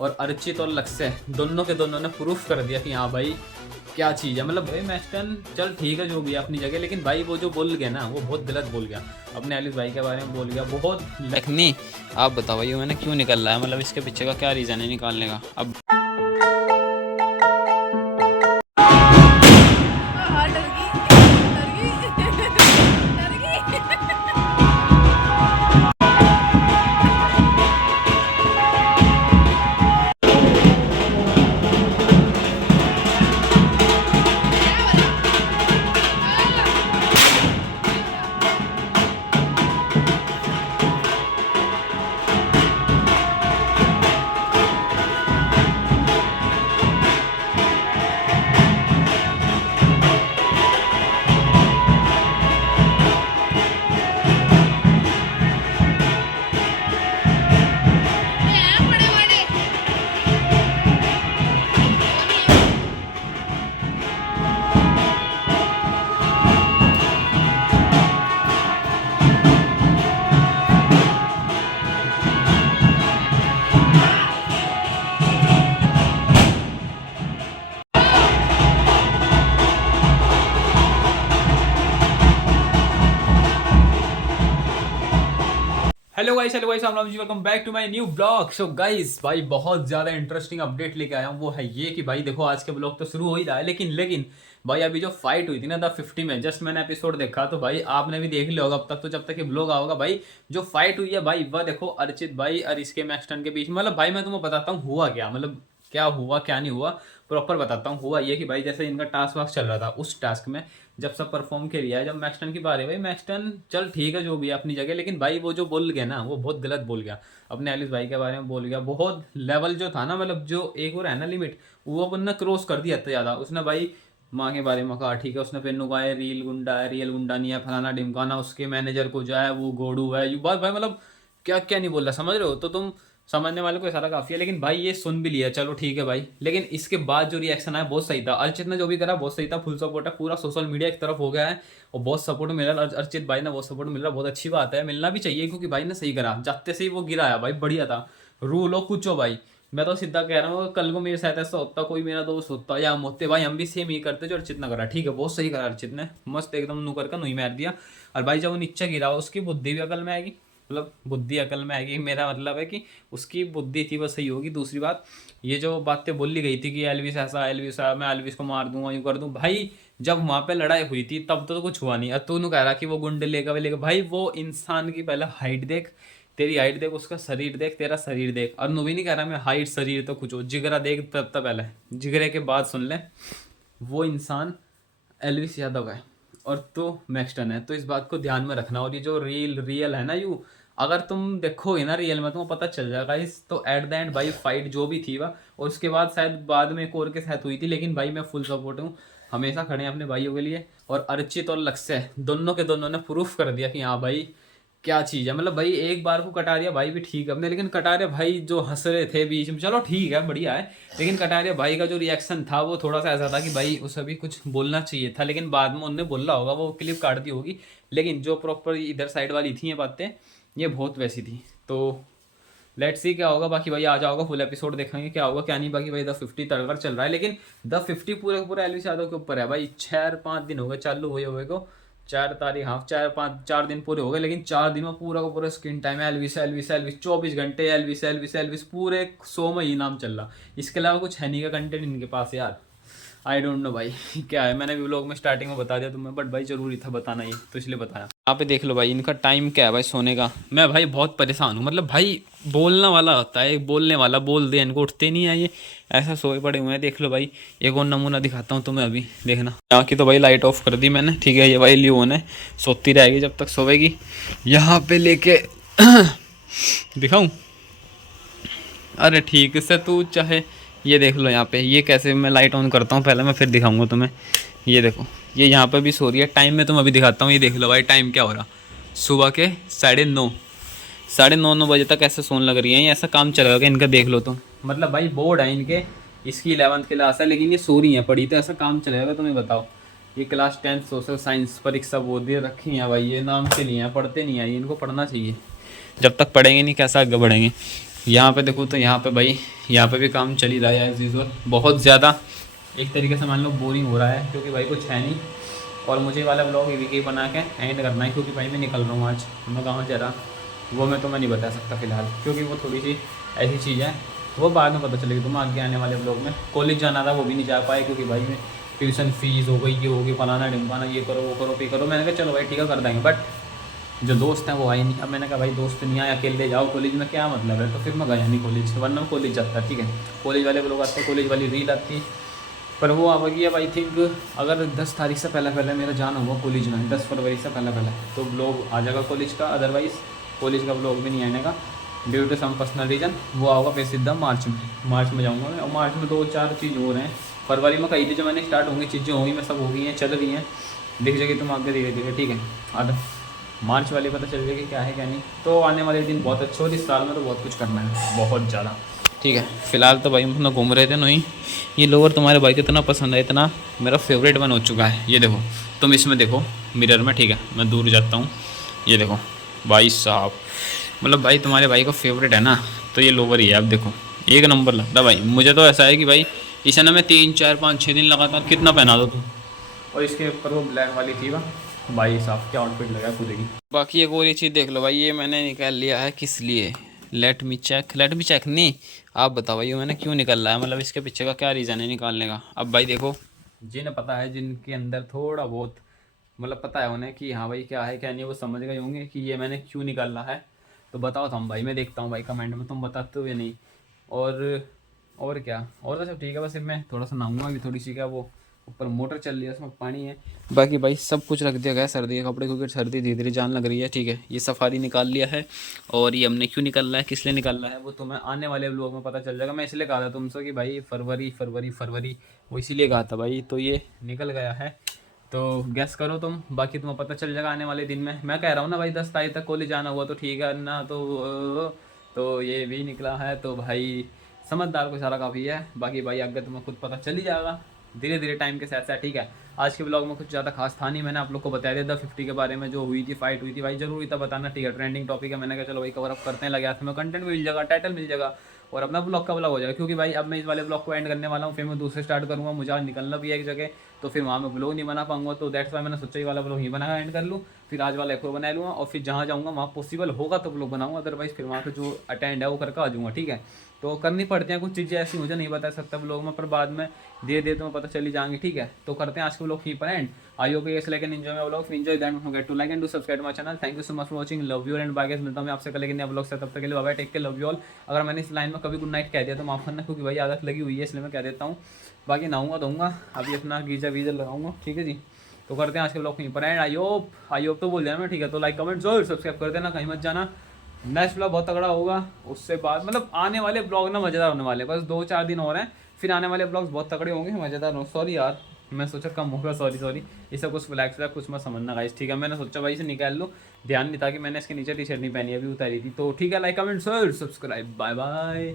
और अर्चित और लक्ष्य दोनों के दोनों ने प्रूफ कर दिया कि हाँ भाई क्या चीज़ है। मतलब भाई मैक्सटन चल ठीक है जो भी है अपनी जगह, लेकिन भाई वो जो बोल गया ना वो बहुत गलत बोल गया, अपने एलिस भाई के बारे में बोल गया बहुत। नहीं, आप बताओ भाई मैंने क्यों निकल रहा है, मतलब इसके पीछे का क्या रीज़न है निकालने का अब। Hello guys Ram ji, welcome back to my new blog. So guys भाई बहुत ज़्यादा इंटरेस्टिंग अपडेट लेके आया हूँ। वो है ये कि भाई देखो आज के ब्लॉग तो शुरू हो ही रहा है, लेकिन भाई अभी जो फाइट हुई थी ना द 50 में, जस्ट मैंने एपिसोड देखा तो भाई आपने भी देख लिया होगा अब तक, तो जब तक ये ब्लॉग आओगा भाई जो फाइट हुई है भाई वह देखो अर्चित भाई और इसके मैक्सटन के बीच। मतलब भाई मैं तुम्हें बताता हूँ हुआ क्या, मतलब क्या हुआ क्या नहीं हुआ प्रॉपर बताता हूँ। हुआ ये कि भाई जैसे इनका टास्क वास्क चल रहा था, उस टास्क में जब सब परफॉर्म के लिया है, जब मैक्सटन की बात है भाई मैक्सटन चल ठीक है जो भी है अपनी जगह, लेकिन भाई वो जो बोल गया ना वो बहुत गलत बोल गया, अपने एलिस भाई के बारे में बोल गया बहुत। लेवल जो था ना, मतलब जो एक और है ना लिमिट, वो अपन ने क्रॉस कर दिया था ज़्यादा। उसने भाई माँ के बारे में कहा ठीक है, उसने फिर नुका है रियल गुंडा है, रियल गुंडा नहीं है, फलाना ढिमकाना, उसके मैनेजर को जाए वो घोड़ू है, यू बात भाई मतलब क्या क्या नहीं बोल रहा, समझ रहे हो। तो तुम समझने वाले को सारा काफी है, लेकिन भाई ये सुन भी लिया चलो ठीक है भाई, लेकिन इसके बाद जो रिएक्शन आया बहुत सही था। अर्चित ने जो भी करा बहुत सही था, फुल सपोर्ट है, पूरा सोशल मीडिया एक तरफ हो गया है और बहुत सपोर्ट मिल रहा है। अर्चित भाई ने बहुत सपोर्ट मिल रहा है, बहुत अच्छी बात है, मिलना भी चाहिए क्योंकि भाई ने सही करा, जाते से ही वो गिराया भाई बढ़िया था। रूल हो कुछ हो भाई, मैं तो सीधा कह रहा हूँ कल को मेरे साथ ऐसा होता, कोई मेरा दोस्त होता या हम होते भाई, हम भी सेम ही करते जो अर्चित ने करा। ठीक है बहुत सही करा अर्चित ने, मस्त एकदम नू करके नुई मार दिया। और भाई जब वो नीचे गिरा उसकी बुद्धि भी अकल में आएगी, मतलब बुद्धि अकल में आएगी, मेरा मतलब है कि उसकी बुद्धि थी वो सही होगी। दूसरी बात ये जो बातें बोली गई थी कि एलविस ऐसा एलविस है, मैं एलविस को मार दूंगा यूँ कर दूँ, भाई जब वहाँ पे लड़ाई हुई थी तब तो कुछ हुआ नहीं। अब तू कह रहा कि वो गुंडे लेगा वे लेगा, भाई वो इंसान की पहले हाइट देख, तेरी हाइट देख, उसका शरीर देख, तेरा शरीर देख। और नु भी नहीं कह रहा मैं हाइट शरीर तो कुछ हो, जिगरा देख तब तब पहले, जिगरे के बाद सुन ले वो इंसान एलविस यादव है और तो मैक्सटन है, तो इस बात को ध्यान में रखना। और ये जो रियल है ना यू, अगर तुम देखोगे ना रियल में तुम्हें पता चल जाएगा इस। तो एट द एंड भाई फाइट जो भी थी वह, और उसके बाद शायद बाद में एक और के साथ हुई थी, लेकिन भाई मैं फुल सपोर्ट हूँ, हमेशा खड़े हैं अपने भाइयों के लिए। और अर्चित और लक्ष्य दोनों के दोनों ने प्रूफ कर दिया कि हाँ भाई क्या चीज़ है। मतलब भाई एक बार को कटारिया भाई भी ठीक है अपने, लेकिन कटारिया भाई जो हंस रहे थे बीच में चलो ठीक है बढ़िया है, लेकिन कटारिया भाई का जो रिएक्शन था वो थोड़ा सा ऐसा था कि भाई उसे भी कुछ बोलना चाहिए था, लेकिन बाद में उनने बोला होगा, वो क्लिप काट दी होगी। लेकिन जो प्रॉपर इधर साइड वाली थी ये बातें, ये बहुत वैसी थी। तो लेट्स सी क्या होगा, बाकी भाई आ जाओगा फुल एपिसोड देखेंगे क्या होगा क्या नहीं। बाकी भाई द 50 तड़कर चल रहा है, लेकिन द 50 पूरे का पूरा एलविस यादव के ऊपर है भाई। 4-5 दिन हो गए चालू हुए को, 4 तारीख, हाँ 4-5 4 दिन पूरे हो गए, लेकिन 4 दिन में पूरा का पूरा स्क्रीन टाइम है एलविस एलविस एलविस, 24 घंटे एलविस एलविस एलविस, पूरे शो में ही नाम चल रहा। इसके अलावा कुछ है नहीं का कंटेंट इनके पास यार। आई डोंट नो भाई क्या है, मैंने भी व्लॉग में स्टार्टिंग में बता दिया तुम्हें, बट भाई जरूरी था बताना ये तो इसलिए बताया। यहाँ पे देख लो भाई इनका टाइम क्या है भाई सोने का। मैं भाई बहुत परेशान हूँ, मतलब भाई बोलना वाला होता है, एक बोलने वाला बोल दे, इनको उठते नहीं है ये, ऐसा सोए पड़े हुए हैं। देख लो भाई एक और नमूना दिखाता हूँ तुम्हें, अभी देखना। यहाँ की तो भाई लाइट ऑफ कर दी मैंने, ठीक है, ये भाई लियोन है, सोती रहेगी जब तक सोएगी। यहाँ पे लेके दिखाऊं, अरे ठीक से तू चाहे, ये देख लो यहाँ पे, ये कैसे मैं लाइट ऑन करता हूँ पहले, मैं फिर दिखाऊंगा तुम्हें। ये देखो ये यहाँ पे भी सो रही है, टाइम में तुम अभी दिखाता हूँ। ये देख लो भाई टाइम क्या हो रहा, सुबह के 9:30, 9:30 बजे तक ऐसे सोने लग रही है, ये ऐसा काम चलेगा इनका, देख लो तुम। मतलब भाई बोर्ड है इनके, इसकी 11th क्लास है, लेकिन ये सो रही है पढ़ी, तो ऐसा काम चलेगा तुम्हें बताओ। ये क्लास 10th सोशल साइंस परीक्षा वो दे रखी है भाई, ये नाम के लिए हैं, पढ़ते नहीं है, इनको पढ़ना चाहिए, जब तक पढ़ेंगे नहीं कैसा आगे बढ़ेंगे। यहाँ पे देखो तो यहाँ पे भाई, यहाँ पे भी काम चल ही रहा है एज़ यूजुअल। बहुत ज़्यादा एक तरीके से मान लो बोरिंग हो रहा है, क्योंकि भाई कुछ है नहीं। और मुझे वाला ब्लॉग ईवीके बना के एंड करना है, क्योंकि भाई मैं निकल रहा हूँ आज। मैं गाँव जा रहा, वो मैं तुम्हें नहीं बता सकता फ़िलहाल, क्योंकि वो थोड़ी सी ऐसी चीज़ है, वो बाद में पता चलेगी तुम्हें आगे आने वाले ब्लॉग में। कॉलेज जाना था वो भी नहीं जा पाए, क्योंकि भाई मैं ट्यूशन फीस हो गई, ये हो गई, फलाना ढिमकाना, ये करो वो करो पे करो। मैंने कहा चलो भाई ठीक है कर देंगे, बट जो दोस्त हैं वो आए नहीं। अब मैंने कहा भाई दोस्त नहीं आए, अकेले जाओ कॉलेज में क्या मतलब है। तो फिर मैं गया नहीं कॉलेज, वरना मैं कॉलेज जाता। ठीक है, कॉलेज वाले लोग आते, कॉलेज वाली रील आती, पर वो आ गई। अब आई थिंक अगर 10 तारीख से पहले मेरा जाना हुआ कॉलेज में, 10 फरवरी से पहले तो ब्लॉग आ जाएगा कॉलेज का। अदरवाइज़ कॉलेज का ब्लॉग भी नहीं आने का, due to some personal reason. वो आओगा फिर सीधा मार्च में जाऊँगा मैं। और मार्च में 2-4 चीज़ हो रहे हैं। फरवरी में कहीं भी जो मैंने स्टार्ट होंगी चीज़ें होंगी, मैं सब हो गई हैं, चल रही हैं, दिख जाएगी तुम आगे धीरे धीरे। ठीक है, अब मार्च वाली पता चल जाएगी क्या है क्या नहीं। तो आने वाले दिन बहुत अच्छे, और इस साल में तो बहुत कुछ करना है, बहुत ज़्यादा। ठीक है, फ़िलहाल तो भाई हम अपना घूम रहे थे नहीं। ये लोअर तुम्हारे भाई को इतना पसंद है, इतना मेरा फेवरेट वन हो चुका है। ये देखो तुम इसमें देखो मिरर में, ठीक है मैं दूर जाता हूँ। ये देखो भाई साहब, मतलब भाई तुम्हारे भाई को फेवरेट है ना, तो ये लोअर ही है। अब देखो एक नंबर लगता है भाई। मुझे तो ऐसा है कि भाई इसे ना मैं 3-4-5-6 दिन लगातार कितना पहना दो तुम। और इसके ऊपर वो ब्लैक वाली थी वह, भाई साहब क्या आउटफिट लगा पूरे की। बाकी एक और ये चीज़ देख लो भाई, ये मैंने निकाल लिया है किस लिए। लेट मी चेक नहीं, आप बताओ भाई मैंने क्यों निकाला है, मतलब इसके पीछे का क्या रीज़न है निकालने का। अब भाई देखो, जिन्हें पता है, जिनके अंदर थोड़ा बहुत मतलब पता है उन्हें कि हाँ भाई क्या है क्या नहीं, वो समझ गए होंगे कि ये मैंने क्यों निकाला है। तो बताओ तुम भाई, मैं देखता हूँ भाई कमेंट में तुम बताते हो या नहीं। और क्या, और तो सब ठीक है, बस मैं थोड़ा सा नहाऊंगा अभी, थोड़ी सी क्या वो ऊपर मोटर चल रही है उसमें पानी है। बाकी भाई सब कुछ रख दिया गया है, सर्दी के कपड़े, क्योंकि सर्दी धीरे धीरे जान लग रही है। ठीक है, ये सफारी निकाल लिया है, और ये हमने क्यों निकालना है, किस लिए निकालना है, वो तुम्हें आने वाले व्लॉग में पता चल जाएगा। मैं इसलिए कहा था तुमसे कि भाई फरवरी वो इसीलिए कहा था भाई, तो ये निकल गया है। तो गैस करो तुम, बाकी तुम्हें पता चल जाएगा आने वाले दिन में। मैं कह रहा हूँ ना भाई 10 तारीख तक कॉलेज जाना हुआ तो ठीक है ना, तो ये भी निकला है। तो भाई समझदार को सारा काफ़ी है। बाकी भाई आगे तुम्हें खुद पता चल ही जाएगा धीरे धीरे टाइम के साथ साथ। ठीक है, आज के ब्लॉग में कुछ ज़्यादा खास था नहीं, मैंने आप लोग को बताया था 50 के बारे में, जो हुई थी फाइट हुई थी भाई, जरूरी था बताना। ठीक है, ट्रेंडिंग टॉपिक है, मैंने कहा चलो भाई कवर अप करते हैं, लगे हाथ में कंटेंट मिल जाएगा, टाइटल मिल जाएगा, और अपना ब्लॉग का ब्लॉग हो जाएगा। क्योंकि भाई अब मैं इस वाले ब्लॉग को एंड करने वाला हूँ, फिर मैं दूसरे स्टार्ट करूँगा, मुझे आज निकलना भी है एक जगह, तो फिर वहाँ मैं ब्लॉग नहीं बना पाऊंगा। तो दैट्स वाई मैंने सोचा ये वाला ब्लॉग ही बना एंड कर लूँ, फिर आज वाला एक और बना लूँगा, और फिर जहाँ जाऊँगा वहाँ पॉसिबल होगा तो ब्लॉग बनाऊँगा, अदरवाइज फिर वहाँ पे जो अटेंड है वो करके आ जाऊँगा। ठीक है, तो करनी पड़ती हैं कुछ चीज़ें ऐसी, मुझे नहीं बता सकता ब्लॉग में, पर बाद में धीरे धीरे तुम्हें पता चली जाएंगी। ठीक है, तो करते हैं आज के ब्लॉग यहीं पर end. I hope you like and enjoy my blog, enjoy that, don't forget to like and do subscribe my channel. Thank you so much for watching, love you and bye guys. मिलता हूं मैं आपसे कल एक नए blog से, तब तक के लिए bye bye, take care, love you all. अगर मैंने इस लाइन में कभी गुड नाइट कह दिया तो माफ करना, क्योंकि भाई आदत लगी हुई है इसलिए मैं कह देता हूँ। बाकी नहाऊंगा धोऊंगा अभी, अपना गीजर वीजर लगाऊंगा। ठीक है जी, तो करते हैं आज के ब्लॉग कहीं पर एंड। आई होप तो बोल देना मैं, ठीक है, तो लाइक कमेंट जरूर सब्सक्राइब कर देना, कहीं मत जाना। नेक्स्ट ब्लॉग बहुत तगड़ा होगा, उससे बाद मतलब आने वाले ब्लॉग ना मज़ेदार होने वाले, बस 2-4 दिन हो रहे हैं, फिर आने वाले ब्लॉग्स बहुत तगड़े होंगे, मज़ेदार हो। सॉरी यार, मैं सोचा कम होगा, सॉरी इससे कुछ फ्लैक्स कुछ मत समझना गाइस। ठीक है, मैंने सोचा भाई इसे निकाल लूँ, ध्यान नहीं था कि मैंने इसके नीचे टी शर्ट नहीं पहनी, अभी उतारी थी। तो ठीक है, like comment share subscribe, bye bye.